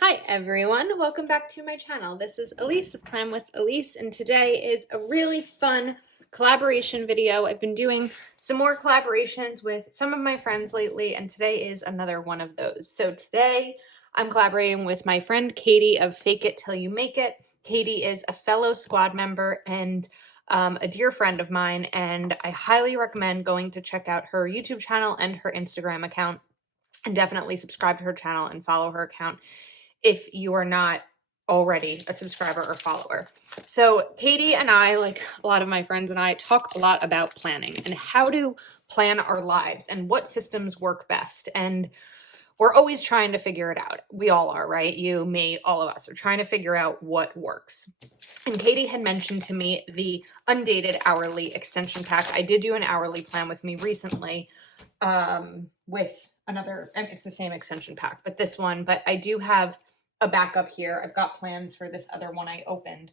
Hi everyone, welcome back to my channel. This is Elise of Plan with Elise, and today is a really fun collaboration video. I've been doing some more collaborations with some of my friends lately, and today is another one of those. So today I'm collaborating with my friend Katie of Fake It Till You Make It. Katie is a fellow squad member and a dear friend of mine, and I highly recommend going to check out her YouTube channel and her Instagram account, and definitely subscribe to her channel and follow her account if you are not already a subscriber or follower. So Katie and I, like a lot of my friends and I, talk a lot about planning and how to plan our lives and what systems work best. And we're always trying to figure it out. We all are, right? You, me, all of us are trying to figure out what works. And Katie had mentioned to me the undated hourly extension pack. I did do an hourly plan with me recently with another, and it's the same extension pack, but this one, but I do have a backup here. I've got plans for this other one I opened.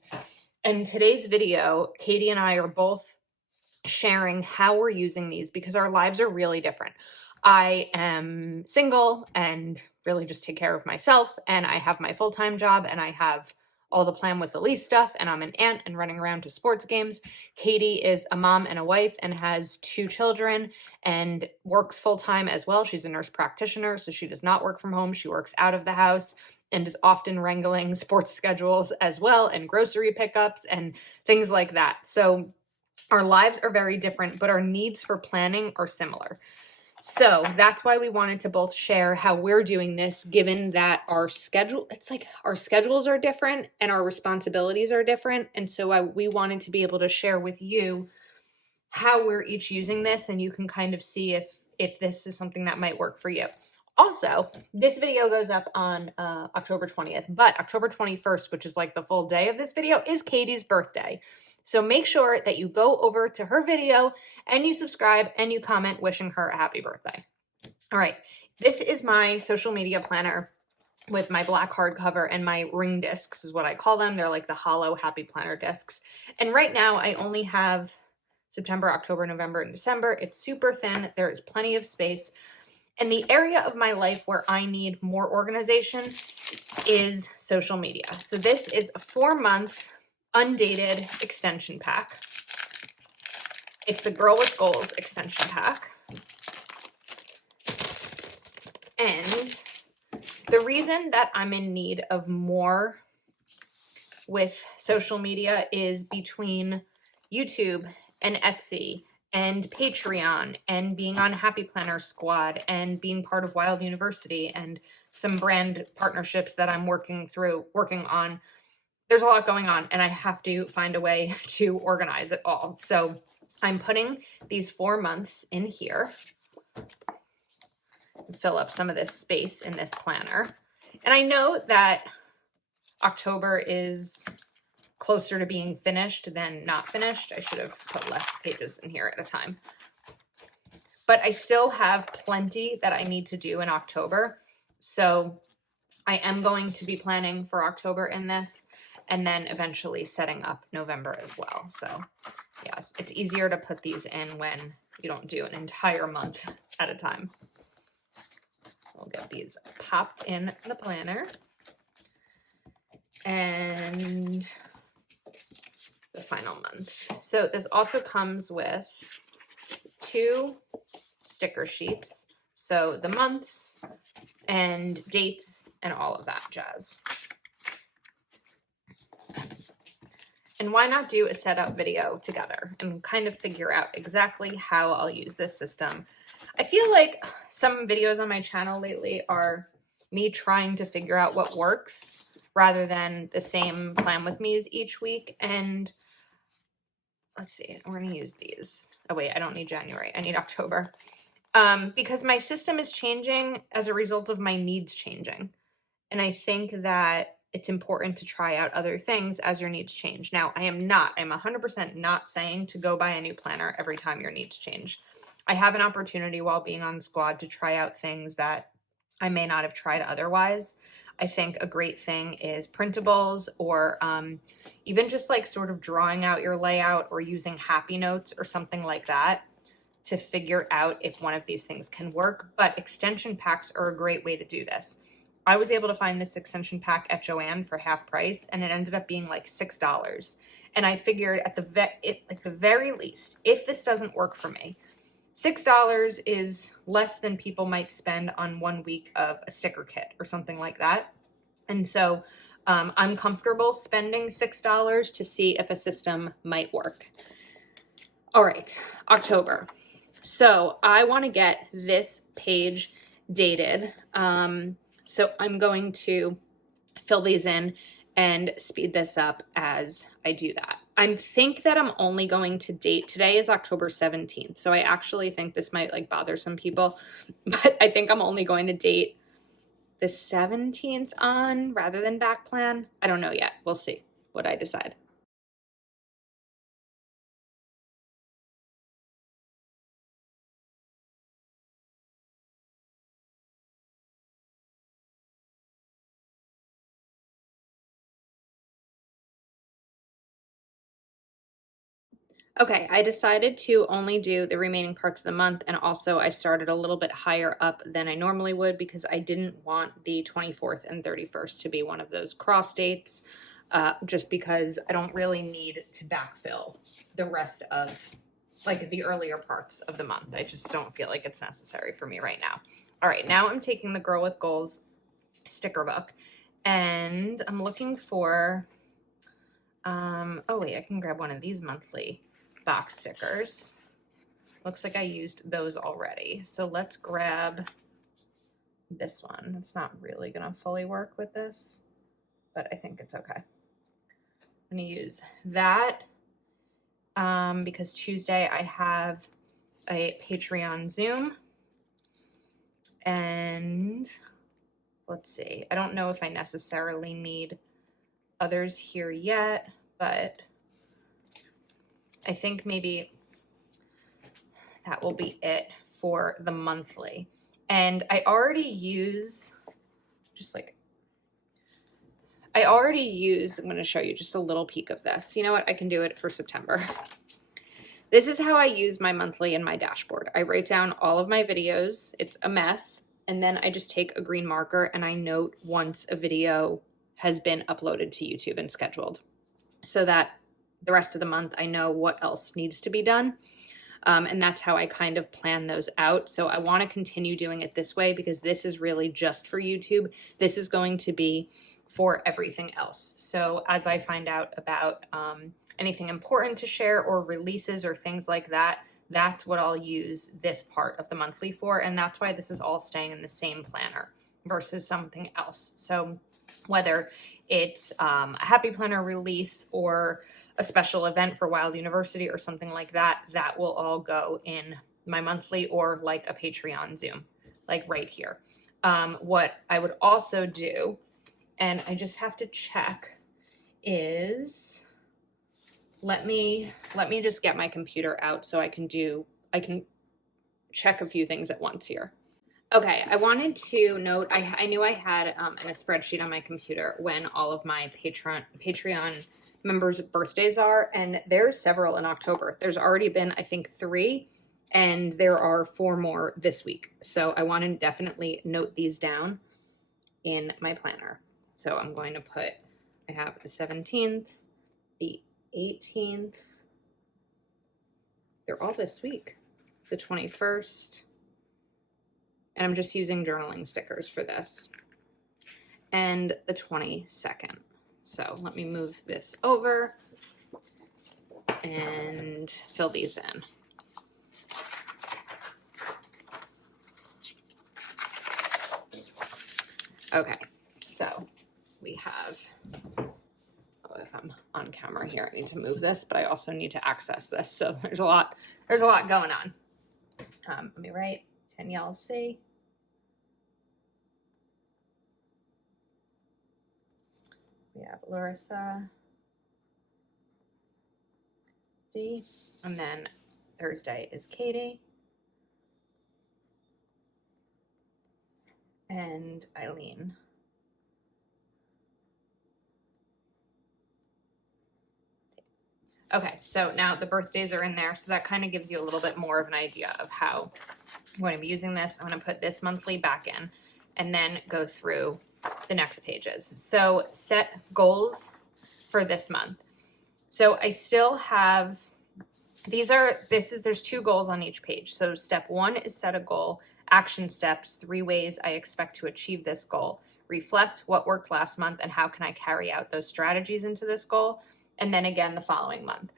And today's video, Katie and I are both sharing how we're using these because our lives are really different. I am single and really just take care of myself, and I have my full-time job, and I have all the Plan with Elise stuff, and I'm an aunt and running around to sports games. Katie is a mom and a wife and has 2 children and works full-time as well. She's a nurse practitioner, so she does not work from home. She works out of the house and is often wrangling sports schedules as well, and grocery pickups and things like that. So our lives are very different, but our needs for planning are similar. So that's why we wanted to both share how we're doing this, given that our schedules are different and our responsibilities are different. And so we wanted to be able to share with you how we're each using this, and you can kind of see if this is something that might work for you. Also, this video goes up on October 20th, but October 21st, which is like the full day of this video, is Katie's birthday. So make sure that you go over to her video and you subscribe and you comment wishing her a happy birthday. All right, this is my social media planner with my black hardcover and my ring discs is what I call them. They're like the hollow happy planner discs. And right now I only have September, October, November, and December. It's super thin. There is plenty of space. And the area of my life where I need more organization is social media. So this is a 4-month undated extension pack. It's the Girl with Goals extension pack. And the reason that I'm in need of more with social media is between YouTube and Etsy and Patreon and being on Happy Planner Squad and being part of Wild University and some brand partnerships that I'm working on. There's a lot going on, and I have to find a way to organize it all. So I'm putting these 4 months in here and fill up some of this space in this planner. And I know that October is closer to being finished than not finished. I should have put less pages in here at a time. But I still have plenty that I need to do in October. So I am going to be planning for October in this, and then eventually setting up November as well. So yeah, it's easier to put these in when you don't do an entire month at a time. We'll get these popped in the planner. And the final month. So this also comes with 2 sticker sheets. So the months and dates and all of that jazz. And why not do a setup video together and kind of figure out exactly how I'll use this system. I feel like some videos on my channel lately are me trying to figure out what works rather than the same plan with me's each week. And let's see, we're going to use these. Oh wait, I don't need January. I need October. Because my system is changing as a result of my needs changing. And I think that it's important to try out other things as your needs change. Now, I'm 100% not saying to go buy a new planner every time your needs change. I have an opportunity while being on squad to try out things that I may not have tried otherwise. I think a great thing is printables, or even just like sort of drawing out your layout or using happy notes or something like that to figure out if one of these things can work. But extension packs are a great way to do this. I was able to find this extension pack at Joann for half price, and it ended up being like $6. And I figured at the very least, if this doesn't work for me, $6 is less than people might spend on 1 week of a sticker kit or something like that. And so I'm comfortable spending $6 to see if a system might work. All right, October. So I want to get this page dated. So I'm going to fill these in and speed this up as I do that. I think that I'm only going to date, today is October 17th. So I actually think this might like bother some people, but I think I'm only going to date the 17th on rather than back plan. I don't know yet. We'll see what I decide. Okay, I decided to only do the remaining parts of the month, and also I started a little bit higher up than I normally would because I didn't want the 24th and 31st to be one of those cross dates, just because I don't really need to backfill the rest of like the earlier parts of the month. I just don't feel like it's necessary for me right now. All right, now I'm taking the Girl with Goals sticker book, and I'm looking for, oh wait, I can grab one of these monthly box stickers. Looks like I used those already. So let's grab this one. It's not really gonna fully work with this, but I think it's okay. I'm gonna use that because Tuesday I have a Patreon Zoom, and let's see, I don't know if I necessarily need others here yet, but I think maybe that will be it for the monthly. And I already use, I'm going to show you just a little peek of this. You know what? I can do it for September. This is how I use my monthly in my dashboard. I write down all of my videos. It's a mess. And then I just take a green marker and I note once a video has been uploaded to YouTube and scheduled, so that the rest of the month I know what else needs to be done. And that's how I kind of plan those out. So I want to continue doing it this way because this is really just for YouTube. This is going to be for everything else. So as I find out about anything important to share or releases or things like that, that's what I'll use this part of the monthly for. And that's why this is all staying in the same planner versus something else. So whether it's a Happy Planner release or a special event for Wild University or something like that, that will all go in my monthly or like a Patreon Zoom, like right here. What I would also do, and I just have to check, is let me just get my computer out so I can check a few things at once here. Okay, I wanted to note, I knew I had in a spreadsheet on my computer when all of my Patreon members' birthdays are, and there's several in October. There's already been, I think, 3, and there are 4 more this week. So I want to definitely note these down in my planner. So I'm going to put, I have the 17th, the 18th, they're all this week, the 21st, and I'm just using journaling stickers for this, and the 22nd. So let me move this over and fill these in. Okay, so we have, oh, if I'm on camera here, I need to move this, but I also need to access this. So there's a lot going on. Let me write, can y'all see? We have Larissa D, and then Thursday is Katie and Eileen. Okay, so now the birthdays are in there, so that kind of gives you a little bit more of an idea of how I'm going to be using this. I'm going to put this monthly back in, and then go through the next pages. So set goals for this month. So I still have, there's 2 goals on each page. So step 1 is set a goal, action steps, 3 ways I expect to achieve this goal, reflect what worked last month and how can I carry out those strategies into this goal, and then again the following month.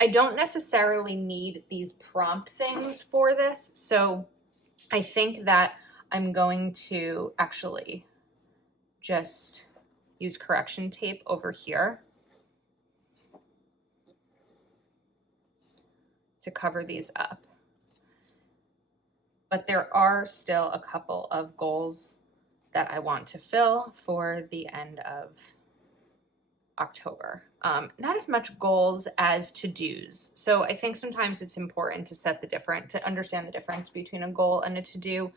I don't necessarily need these prompt things for this, so I think that I'm going to actually just use correction tape over here to cover these up. But there are still a couple of goals that I want to fill for the end of October. Not as much goals as to-dos. So I think sometimes it's important to understand the difference between a goal and a to-do.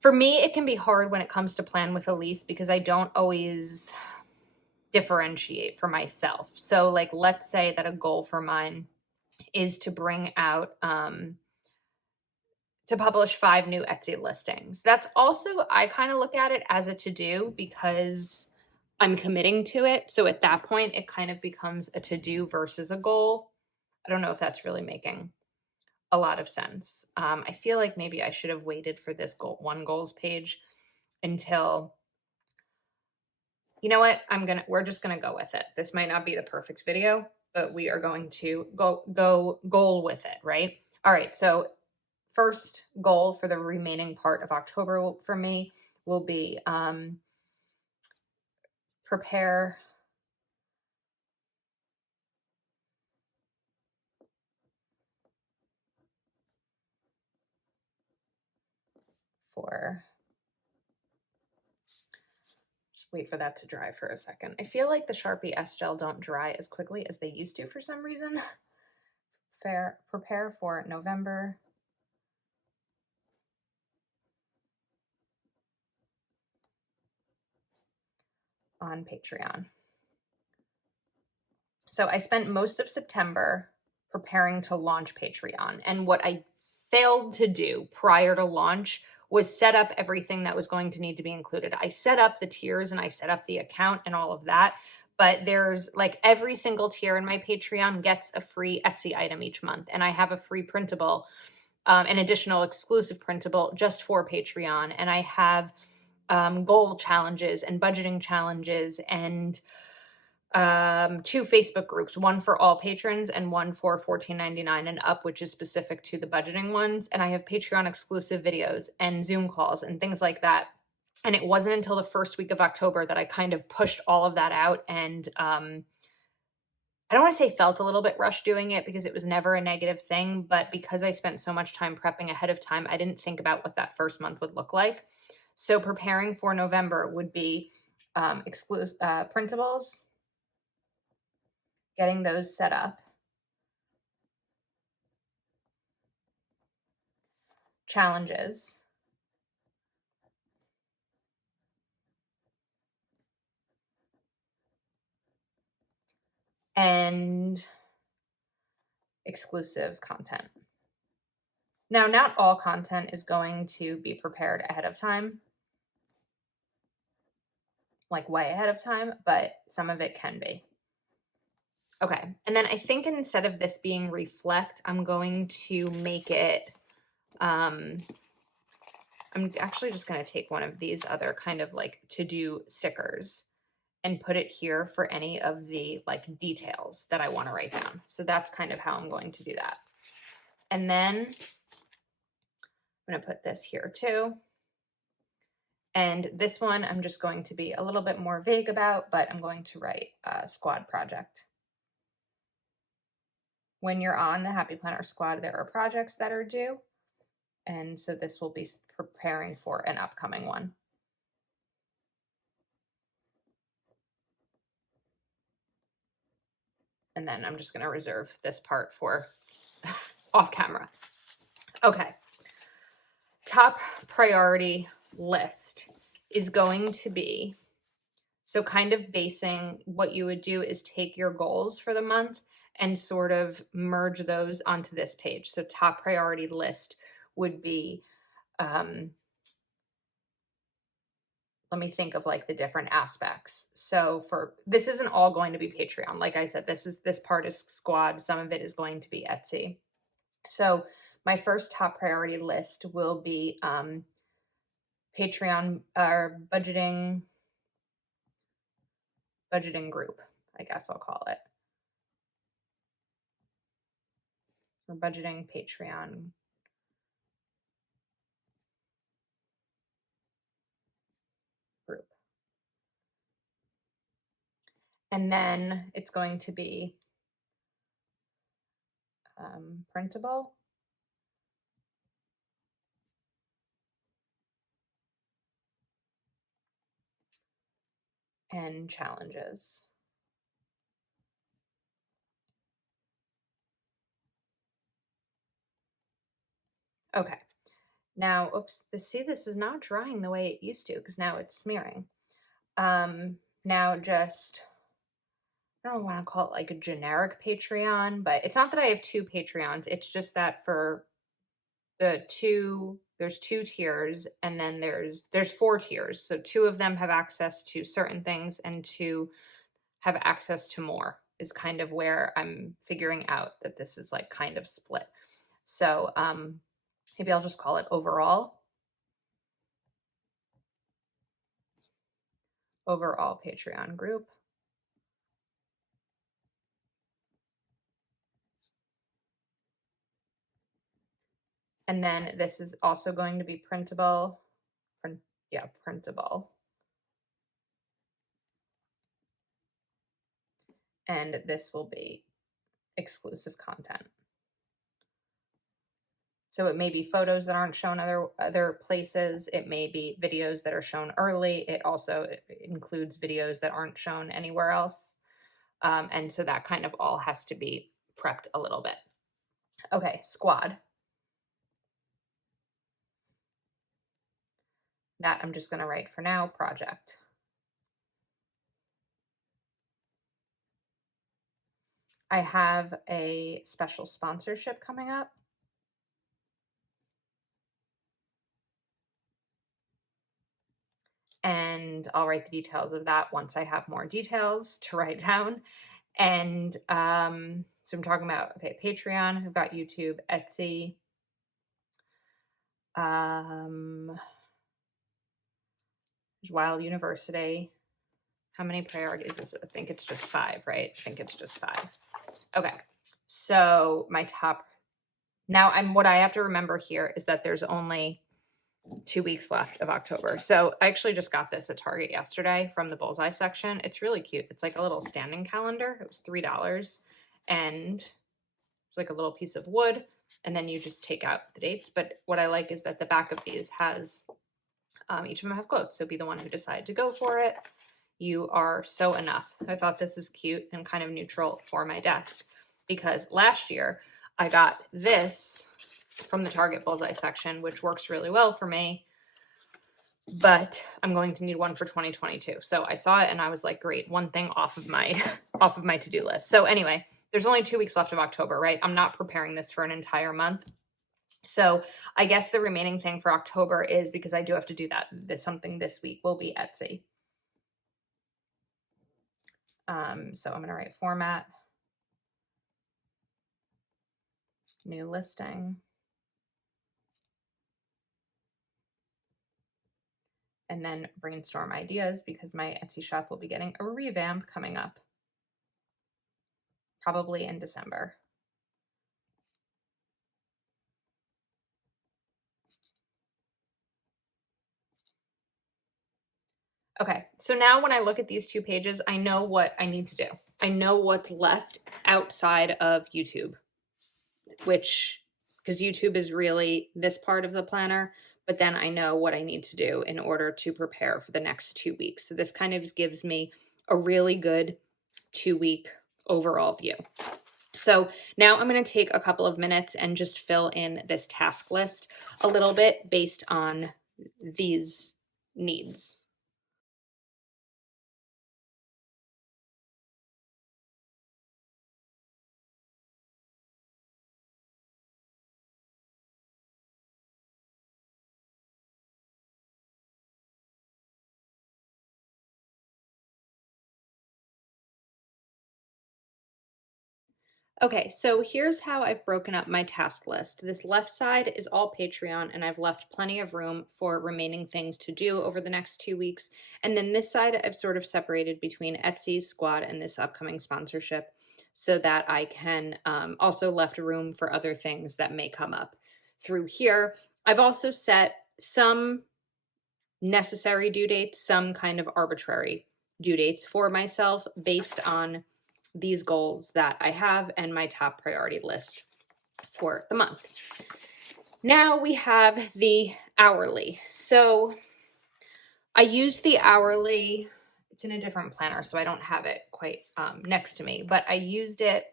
For me, it can be hard when it comes to plan with Elise because I don't always differentiate for myself. So like, let's say that a goal for mine is to bring out, to publish 5 new Etsy listings. That's also, I kind of look at it as a to-do because I'm committing to it. So at that point, it kind of becomes a to-do versus a goal. I don't know if that's really making a lot of sense. I feel like maybe I should have waited for this goals page until, you know what, we're just gonna go with it. This might not be the perfect video, but we are going to go goal with it, right? All right, so first goal for the remaining part of October for me will be prepare for, just wait for that to dry for a second. I feel like the Sharpie S Gel don't dry as quickly as they used to for some reason. Prepare for November on Patreon. So I spent most of September preparing to launch Patreon. And what I failed to do prior to launch was set up everything that was going to need to be included. I set up the tiers and I set up the account and all of that. But there's like every single tier in my Patreon gets a free Etsy item each month. And I have a free printable, an additional exclusive printable just for Patreon. And I have goal challenges and budgeting challenges and 2 Facebook groups, one for all patrons and one for $14.99 and up, which is specific to the budgeting ones. And I have Patreon exclusive videos and Zoom calls and things like that. And it wasn't until the first week of October that I kind of pushed all of that out. And I don't want to say felt a little bit rushed doing it because it was never a negative thing, but because I spent so much time prepping ahead of time, I didn't think about what that first month would look like. So preparing for November would be exclusive printables, getting those set up, challenges, and exclusive content. Now, not all content is going to be prepared ahead of time, like way ahead of time, but some of it can be. Okay, and then I think instead of this being reflect, I'm going to make it, I'm actually just going to take one of these other kind of like to-do stickers and put it here for any of the like details that I want to write down. So that's kind of how I'm going to do that. And then I'm going to put this here too. And this one I'm just going to be a little bit more vague about, but I'm going to write squad project. When you're on the Happy Planner squad, there are projects that are due. And so this will be preparing for an upcoming one. And then I'm just going to reserve this part for off camera. Okay. Top priority list is going to be, so kind of basing what you would do is take your goals for the month and sort of merge those onto this page. So top priority list would be let me think of like the different aspects. So for this isn't all going to be Patreon. Like I said, this part is Squad. Some of it is going to be Etsy. So my first top priority list will be Patreon or budgeting group, I guess I'll call it. Or budgeting Patreon group. And then it's going to be printable. And challenges. Okay. Now, oops, see, this is not drying the way it used to because now it's smearing. Now just, I don't want to call it like a generic Patreon, but it's not that I have two Patreons. It's just that for there's two tiers, and then there's four tiers. So two of them have access to certain things and two have access to more, is kind of where I'm figuring out that this is like kind of split. So maybe I'll just call it overall Patreon group. And then this is also going to be printable. Printable. And this will be exclusive content. So it may be photos that aren't shown other places. It may be videos that are shown early. It also includes videos that aren't shown anywhere else. And so that kind of all has to be prepped a little bit. Okay, Squad. That I'm just going to write for now, project. I have a special sponsorship coming up. And I'll write the details of that once I have more details to write down. And so I'm talking about, okay, Patreon, I've got YouTube, Etsy, Wild University. How many priorities is it? I think it's just 5, right? I think it's just 5. Okay. So my top, now what I have to remember here is that there's only 2 weeks left of October. So I actually just got this at Target yesterday from the Bullseye section. It's really cute. It's like a little standing calendar. It was $3 and it's like a little piece of wood. And then you just take out the dates. But what I like is that the back of these has, each of them have quotes. So be the one who decided to go for it. You are so enough. I thought this is cute and kind of neutral for my desk because last year I got this from the Target Bullseye section, which works really well for me, but I'm going to need one for 2022. So I saw it and I was like, great, one thing off of my to-do list. So anyway, there's only 2 weeks left of October, right? I'm not preparing this for an entire month. So I guess the remaining thing for October is, because I do have to do that, something this week will be Etsy. So I'm going to write format, new listing, and then brainstorm ideas because my Etsy shop will be getting a revamp coming up, probably in December. Okay, so now when I look at these 2 pages, I know what I need to do. I know what's left outside of YouTube, because YouTube is really this part of the planner, but then I know what I need to do in order to prepare for the next 2 weeks. So this kind of gives me a really good 2-week overall view. So now I'm going to take a couple of minutes and just fill in this task list a little bit based on these needs. Okay, so here's how I've broken up my task list. This left side is all Patreon, and I've left plenty of room for remaining things to do over the next 2 weeks. And then this side I've sort of separated between Etsy, Squad, and this upcoming sponsorship so that I can also left room for other things that may come up through here. I've also set some necessary due dates, some kind of arbitrary due dates for myself based on these goals that I have and my top priority list for the month. Now we have the hourly. So I use the hourly, it's in a different planner, so I don't have it quite next to me, but I used it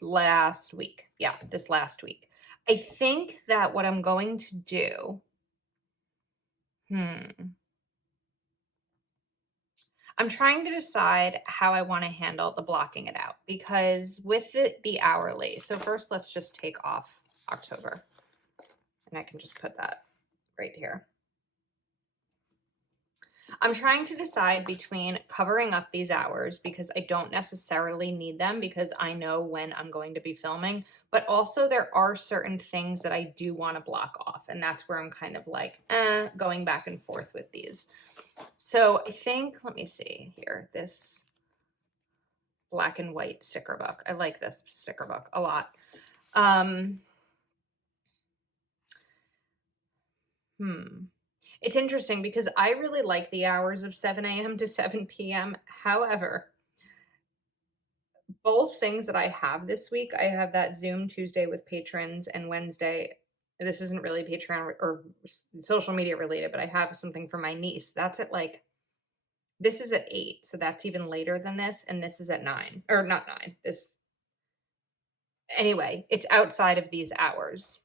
last week. Yeah, this last week. I think that what I'm going to do, I'm trying to decide how I want to handle the blocking it out, because with the hourly, so first let's just take off October, and I can just put that right here. I'm trying to decide between covering up these hours because I don't necessarily need them because I know when I'm going to be filming, but also there are certain things that I do want to block off, and that's where I'm kind of like going back and forth with these. So I think, let me see here, this black and white sticker book. I like this sticker book a lot. It's interesting because I really like the hours of 7 a.m. to 7 p.m. However, both things that I have this week, I have that Zoom Tuesday with patrons, and Wednesday, this isn't really Patreon or social media related, but I have something for my niece. That's at like, this is at 8, so that's even later than this, and this is at 9, or not 9, this, anyway, it's outside of these hours.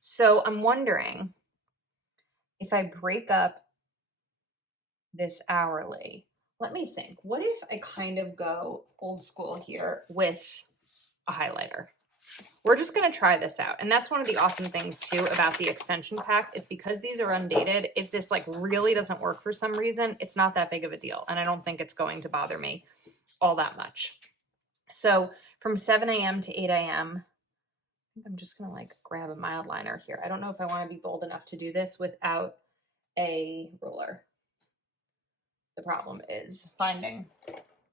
So I'm wondering if I break up this hourly, let me think. What if I kind of go old school here with a highlighter? We're just going to try this out. And that's one of the awesome things too about the extension pack is because these are undated, if this like really doesn't work for some reason, it's not that big of a deal. And I don't think it's going to bother me all that much. So from 7 a.m. to 8 a.m., I think I'm just going to like grab a mild liner here. I don't know if I want to be bold enough to do this without a ruler. The problem is finding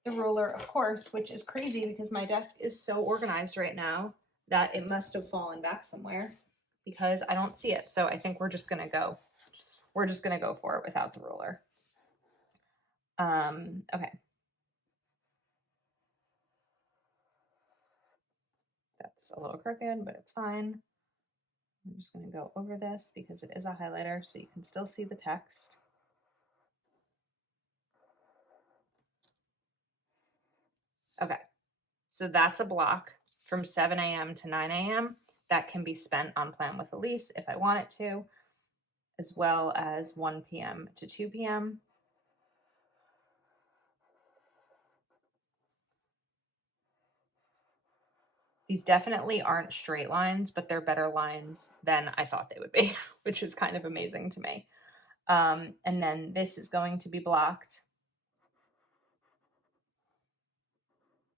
the ruler, of course, which is crazy because my desk is so organized right now that it must have fallen back somewhere because I don't see it. So I think we're just going to go for it without the ruler. Okay. That's a little crooked, but it's fine. I'm just going to go over this because it is a highlighter, so you can still see the text. Okay, so that's a block from 7 a.m. to 9 a.m. that can be spent on Plan with Elise if I want it to, as well as 1 p.m. to 2 p.m. These definitely aren't straight lines, but they're better lines than I thought they would be, which is kind of amazing to me. And then this is going to be blocked.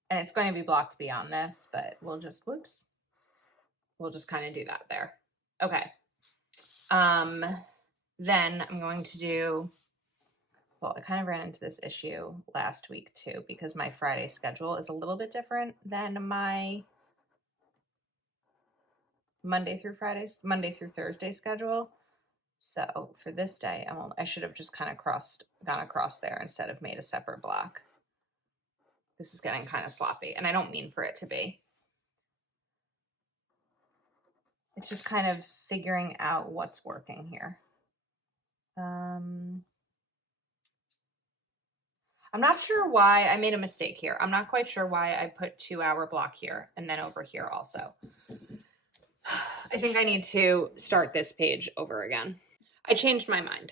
And it's going to be blocked beyond this, but we'll just, we'll just kind of do that there. Okay. Then I'm going to do, well, I kind of ran into this issue last week too, because my Friday schedule is a little bit different than my Monday through Thursday schedule. So for this day, I should have just kind of gone across there instead of made a separate block. This is getting kind of sloppy, and I don't mean for it to be. It's just kind of figuring out what's working here. I'm not sure why I made a mistake here. I'm not quite sure why I put 2-hour block here and then over here also. I think I need to start this page over again. I changed my mind.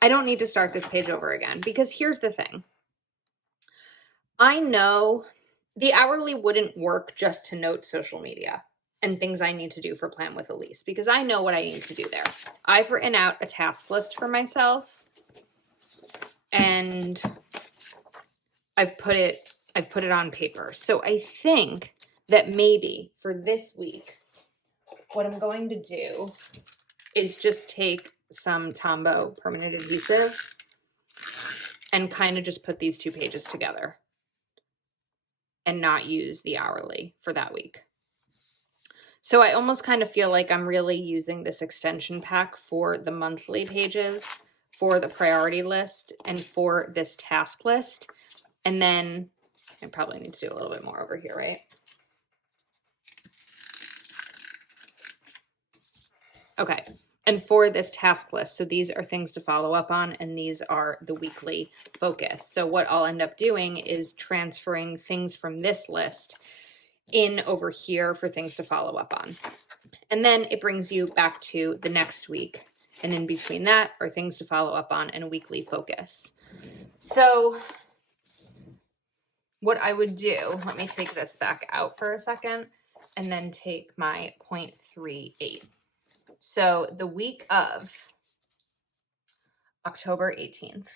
I don't need to start this page over again because here's the thing. I know the hourly wouldn't work just to note social media and things I need to do for Plan with Elise because I know what I need to do there. I've written out a task list for myself and I've put it I've put it on paper. So I think that maybe for this week, what I'm going to do is just take some Tombow permanent adhesive and kind of just put these 2 pages together and not use the hourly for that week. So I almost kind of feel like I'm really using this extension pack for the monthly pages, for the priority list, and for this task list. And then I probably need to do a little bit more over here, right? Okay. And for this task list, so these are things to follow up on, and these are the weekly focus. So what I'll end up doing is transferring things from this list in over here for things to follow up on. And then it brings you back to the next week. And in between that are things to follow up on and a weekly focus. So what I would do, let me take this back out for a second and then take my 0.38. So the week of October 18th.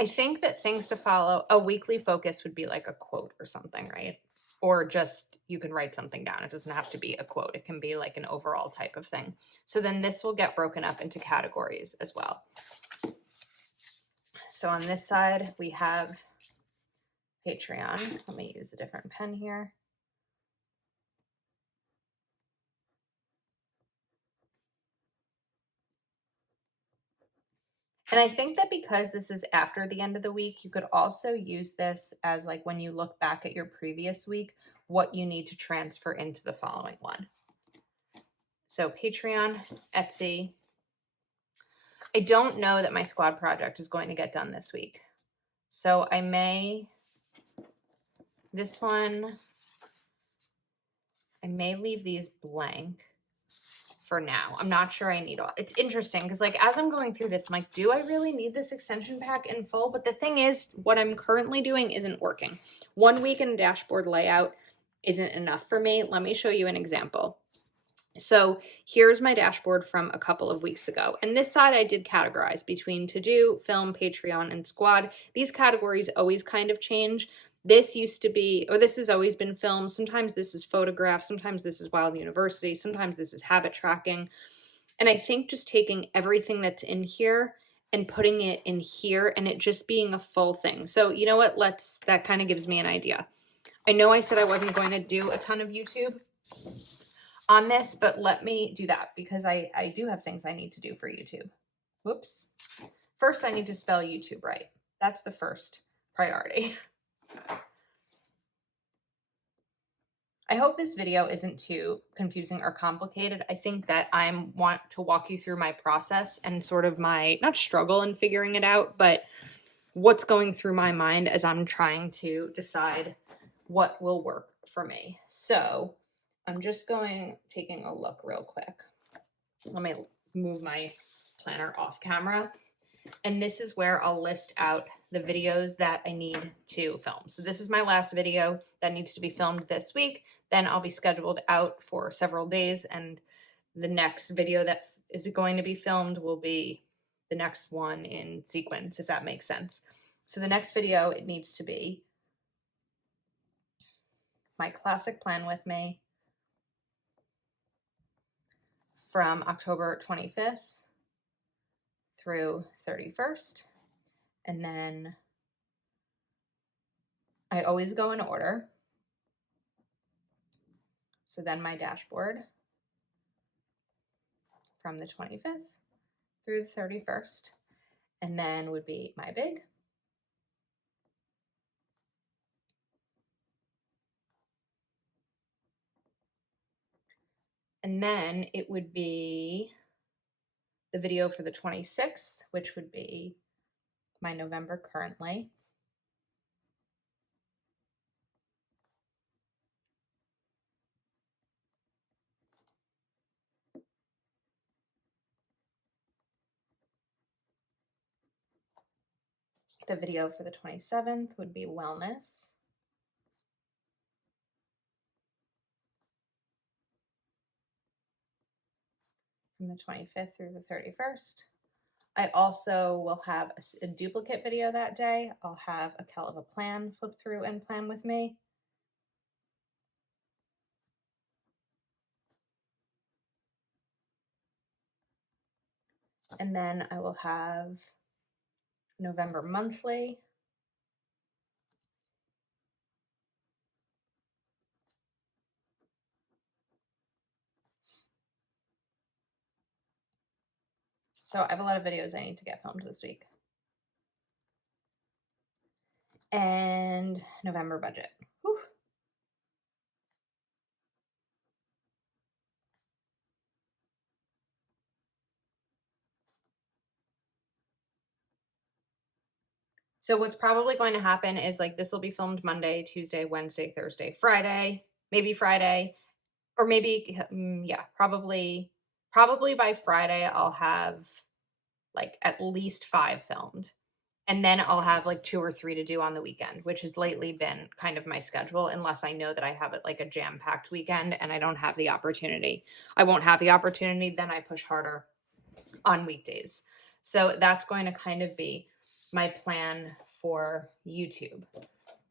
I think that things to follow, a weekly focus would be like a quote or something, right? Or just you can write something down. It doesn't have to be a quote. It can be like an overall type of thing. So then this will get broken up into categories as well. So on this side, we have Patreon. Let me use a different pen here. And I think that because this is after the end of the week, you could also use this as like when you look back at your previous week, what you need to transfer into the following one. So Patreon, Etsy. I don't know that my squad project is going to get done this week. So I may, this one, I may leave these blank for now. I'm not sure I need all. It's interesting because like as I'm going through this, I'm like, do I really need this extension pack in full? But the thing is, what I'm currently doing isn't working. 1 week in dashboard layout isn't enough for me. Let me show you an example. So here's my dashboard from a couple of weeks ago. And this side I did categorize between to-do, film, Patreon, and squad. These categories always kind of change. This used to be, or this has always been film. Sometimes this is photographs. Sometimes this is Wild University. Sometimes this is habit tracking. And I think just taking everything that's in here and putting it in here and it just being a full thing. So you know what? That kind of gives me an idea. I know I said I wasn't going to do a ton of YouTube on this, but let me do that because I do have things I need to do for YouTube. Whoops. First, I need to spell YouTube right. That's the first priority. I hope this video isn't too confusing or complicated. I think that I want to walk you through my process and sort of my, not struggle in figuring it out, but what's going through my mind as I'm trying to decide what will work for me. So I'm just taking a look real quick. Let me move my planner off camera. And this is where I'll list out the videos that I need to film. So this is my last video that needs to be filmed this week. Then I'll be scheduled out for several days. And the next video that is going to be filmed will be the next one in sequence, if that makes sense. So the next video, it needs to be my classic plan with me from October 25th through 31st. And then I always go in order. So then my dashboard from the 25th through the 31st. And then would be my big. And then it would be the video for the 26th, which would be my November currently. The video for the 27th would be wellness. from the 25th through the 31st. I also will have a duplicate video that day. I'll have a Collab plan flip through and plan with me. And then I will have November monthly. So I have a lot of videos I need to get filmed this week. And November budget. Whew. So what's probably going to happen is like this will be filmed Monday, Tuesday, Wednesday, Thursday, Friday, maybe Friday, or maybe yeah, probably by Friday I'll have like at least 5 filmed. And then I'll have like 2 or 3 to do on the weekend, which has lately been kind of my schedule, unless I know that I have it like a jam-packed weekend and I don't have the opportunity. I won't have the opportunity, then I push harder on weekdays. So that's going to kind of be my plan for YouTube.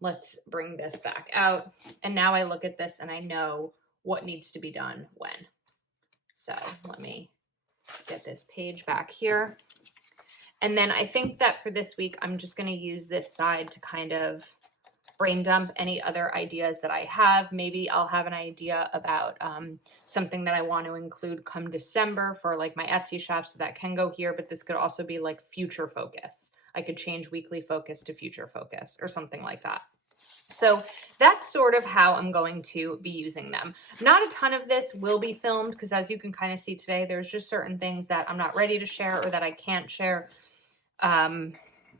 Let's bring this back out. And now I look at this and I know what needs to be done when. So let me get this page back here. And then I think that for this week, I'm just going to use this side to kind of brain dump any other ideas that I have. Maybe I'll have an idea about something that I want to include come December for like my Etsy shop, so that can go here, but this could also be like future focus. I could change weekly focus to future focus or something like that. So that's sort of how I'm going to be using them. Not a ton of this will be filmed because as you can kind of see today, there's just certain things that I'm not ready to share or that I can't share.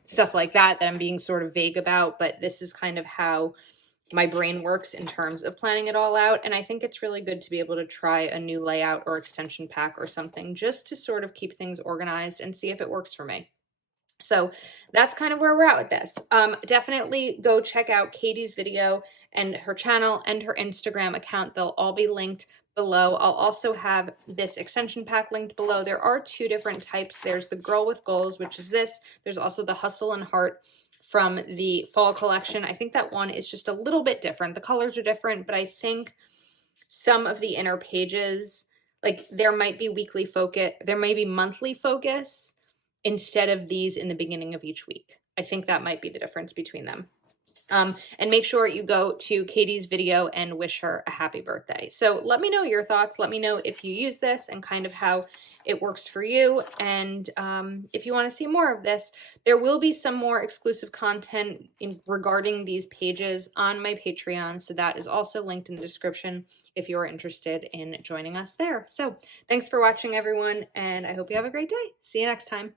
Stuff like that I'm being sort of vague about, but this is kind of how my brain works in terms of planning it all out. And I think it's really good to be able to try a new layout or extension pack or something just to sort of keep things organized and see if it works for me. So that's kind of where we're at with this. Definitely go check out Katie's video and her channel and her Instagram account. They'll all be linked below. I'll also have this extension pack linked below. There are 2 different types. There's the Girl with Goals, which is this. There's also the Hustle and Heart from the fall collection. I think that one is just a little bit different. The colors are different, but I think some of the inner pages, like there might be weekly focus, there may be monthly focus instead of these in the beginning of each week. I think that might be the difference between them. And make sure you go to Katie's video and wish her a happy birthday. So let me know your thoughts. Let me know if you use this and kind of how it works for you. And if you want to see more of this, there will be some more exclusive content regarding these pages on my Patreon. So that is also linked in the description if you're interested in joining us there. So thanks for watching, everyone, and I hope you have a great day. See you next time.